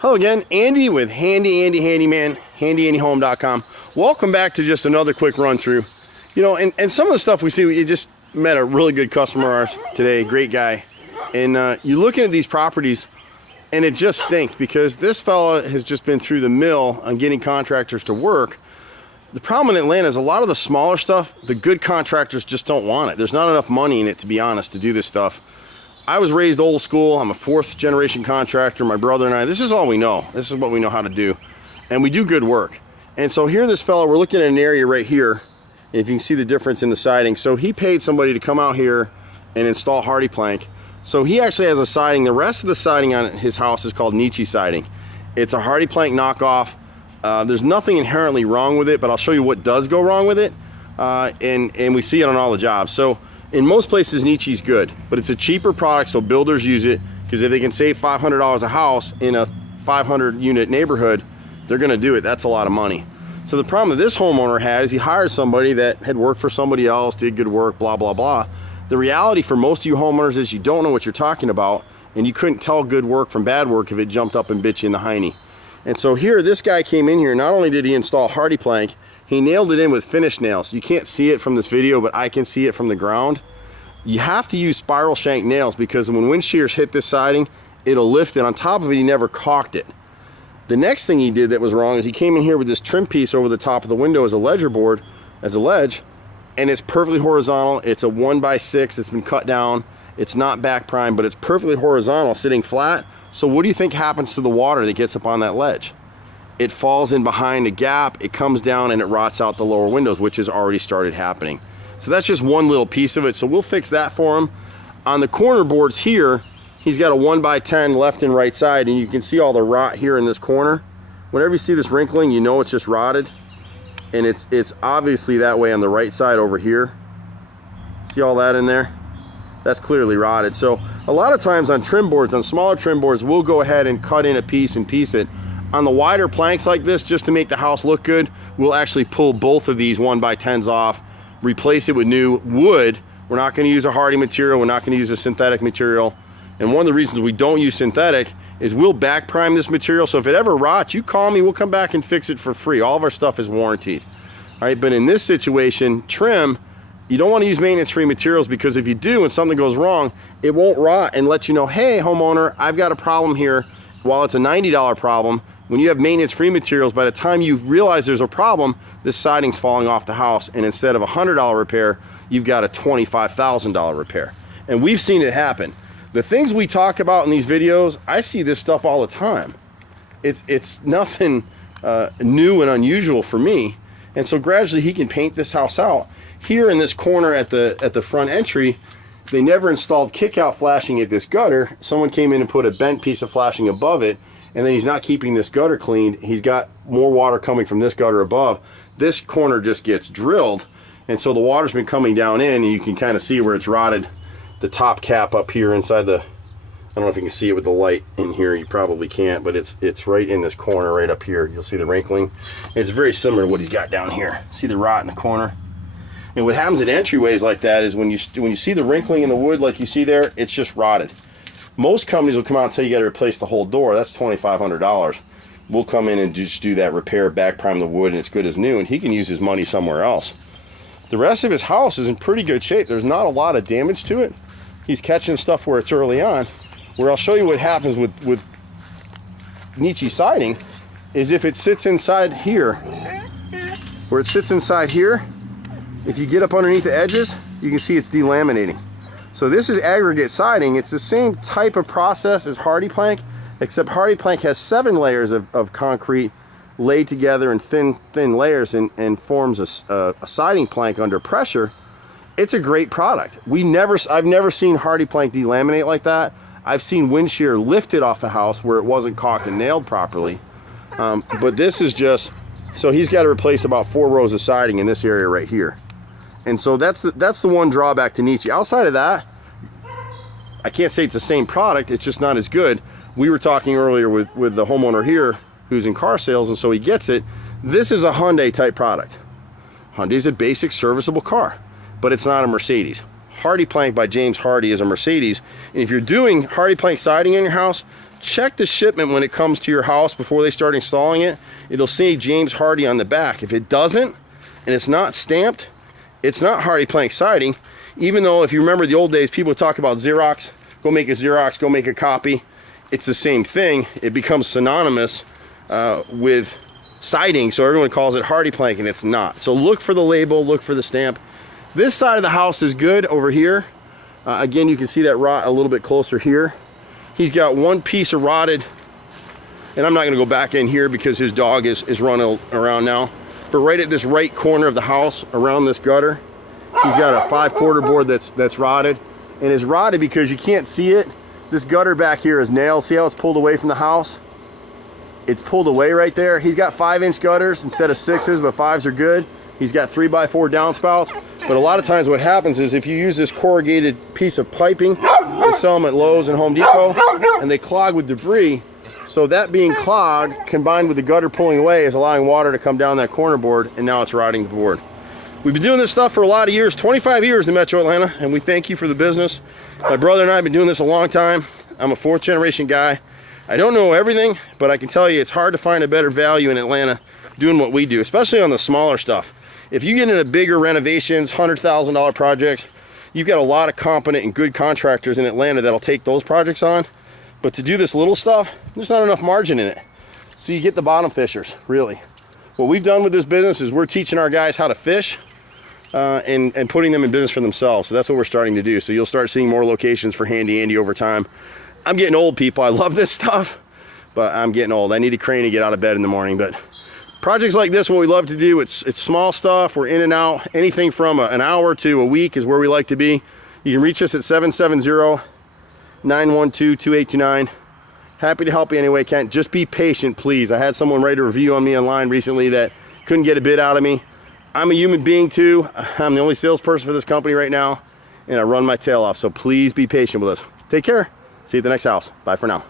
Hello again, Andy with Handy Andy Handyman, HandyANDYHome.com. Welcome back to just another quick run through. You know, and some of the stuff we see, you just met a really good customer of ours today, great guy. And you're looking at these properties and it just stinks because this fella has just been through the mill on getting contractors to work. The problem in Atlanta is a lot of the smaller stuff, the good contractors just don't want it. There's not enough money in it, to be honest, to do this stuff. I was raised old school. I'm a fourth generation contractor. My brother and I, this is all we know. This is what we know how to do. And we do good work. And so here this fellow, we're looking at an area right here. If you can see the difference in the siding. So he paid somebody to come out here and install hardy plank. So he actually has a siding. The rest of the siding on his house is called Nietzsche siding. It's a hardy plank knockoff. There's nothing inherently wrong with it, but I'll show you what does go wrong with it. And we see it on all the jobs. So in most places, Nietzsche's good, but it's a cheaper product, so builders use it because if they can save $500 a house in a 500 unit neighborhood, they're gonna do it. That's a lot of money. So the problem that this homeowner had is he hired somebody that had worked for somebody else, did good work, blah, blah, blah. The reality for most of you homeowners is you don't know what you're talking about, and you couldn't tell good work from bad work if it jumped up and bit you in the hiney. And so here, this guy came in here, not only did he install hardy plank, he nailed it in with finish nails. You can't see it from this video, but I can see it from the ground. You have to use spiral shank nails because when wind shears hit this siding, it'll lift it. On top of it, he never caulked it. The next thing he did that was wrong is he came in here with this trim piece over the top of the window as a ledger board, as a ledge, and it's perfectly horizontal. It's a 1x6 that's been cut down. It's not back prime, but it's perfectly horizontal, sitting flat. So what do you think happens to the water that gets up on that ledge? It falls in behind a gap, it comes down and it rots out the lower windows, which has already started happening. So that's just one little piece of it. So we'll fix that for him. On the corner boards here, he's got a 1x10 left and right side, and you can see all the rot here in this corner. Whenever you see this wrinkling, you know it's just rotted. And it's obviously that way on the right side over here. See all that in there? That's clearly rotted. So a lot of times on trim boards, on smaller trim boards, we'll go ahead and cut in a piece and piece it. On the wider planks like this, just to make the house look good, we'll actually pull both of these 1x10s off, replace it with new wood. We're not going to use a hardy material. We're not going to use a synthetic material. And one of the reasons we don't use synthetic is we'll back prime this material. So if it ever rots, you call me, we'll come back and fix it for free. All of our stuff is warranted. All right, but in this situation, trim, you don't want to use maintenance-free materials because if you do and something goes wrong, it won't rot and let you know, hey, homeowner, I've got a problem here. While it's a $90 problem, when you have maintenance-free materials, by the time you realize there's a problem, this siding's falling off the house, and instead of a $100 repair, you've got a $25,000 repair. And we've seen it happen. The things we talk about in these videos, I see this stuff all the time. It's nothing new and unusual for me. And so gradually he can paint this house out. Here in this corner at the front entry, they never installed kick-out flashing at this gutter. Someone came in and put a bent piece of flashing above it, and then he's not keeping this gutter cleaned. He's got more water coming from this gutter above. This corner just gets drilled, and so the water's been coming down in, and you can kind of see where it's rotted. The top cap up here inside the, I don't know if you can see it with the light in here, you probably can't, but it's right in this corner right up here. You'll see the wrinkling. It's very similar to what he's got down here. See the rot in the corner? And what happens at entryways like that is when you see the wrinkling in the wood like you see there, it's just rotted. Most companies will come out and tell you got to replace the whole door. That's $2,500. We'll come in and just do that repair, back prime the wood, and it's good as new, and he can use his money somewhere else. The rest of his house is in pretty good shape. There's not a lot of damage to it. He's catching stuff where it's early on. Where I'll show you what happens with Nietzsche siding is if it sits inside here, where it sits inside here, if you get up underneath the edges, you can see it's delaminating. So this is aggregate siding. It's the same type of process as hardy plank, except hardy plank has 7 layers of concrete laid together in thin layers and forms a siding plank under pressure. It's a great product. I've never seen hardy plank delaminate like that. I've seen wind shear lifted off a house where it wasn't caulked and nailed properly. But this is just, so he's got to replace about 4 rows of siding in this area right here. And so that's the one drawback to Nietzsche. Outside of that, I can't say it's the same product, it's just not as good. We were talking earlier with the homeowner here who's in car sales, and so he gets it. This is a Hyundai type product. Hyundai's a basic serviceable car, but it's not a Mercedes. Hardy Plank by James Hardy is a Mercedes, and if you're doing hardy plank siding in your house, check the shipment when it comes to your house before they start installing it. It'll say James Hardy on the back. If it doesn't, and it's not stamped, it's not Hardy Plank Siding. Even though, if you remember the old days, people would talk about Xerox, go make a Xerox, go make a copy. It's the same thing. It becomes synonymous with siding, so everyone calls it Hardy Plank, and it's not. So look for the label, look for the stamp. This side of the house is good over here. Again, you can see that rot a little bit closer here. He's got one piece of rotted, and I'm not going to go back in here because his dog is running around now. But right at this right corner of the house, around this gutter, he's got a 5/4 board that's rotted, and it's rotted because you can't see it. This gutter back here is nailed. See how it's pulled away from the house? It's pulled away right there. He's got 5-inch gutters instead of 6s, but 5s are good. He's got 3x4 downspouts. But a lot of times what happens is if you use this corrugated piece of piping, they sell them at Lowe's and Home Depot, and they clog with debris. So that being clogged, combined with the gutter pulling away, is allowing water to come down that corner board, and now it's rotting the board. We've been doing this stuff for a lot of years, 25 years in Metro Atlanta, and we thank you for the business. My brother and I have been doing this a long time. I'm a 4th generation guy. I don't know everything, but I can tell you it's hard to find a better value in Atlanta doing what we do, especially on the smaller stuff. If you get into bigger renovations, $100,000 projects, you've got a lot of competent and good contractors in Atlanta that'll take those projects on. But to do this little stuff, there's not enough margin in it. So you get the bottom fishers, really. What we've done with this business is we're teaching our guys how to fish and putting them in business for themselves. So that's what we're starting to do. So you'll start seeing more locations for Handy Andy over time. I'm getting old, people. I love this stuff, but I'm getting old. I need a crane to get out of bed in the morning. But projects like this, what we love to do, it's small stuff. We're in and out. Anything from an hour to a week is where we like to be. You can reach us at 770-912-2829. Happy to help you any way I can. Just be patient, please. I had someone write a review on me online recently that couldn't get a bid out of me. I'm a human being too. I'm the only salesperson for this company right now, and I run my tail off. So please be patient with us. Take care. See you at the next house. Bye for now.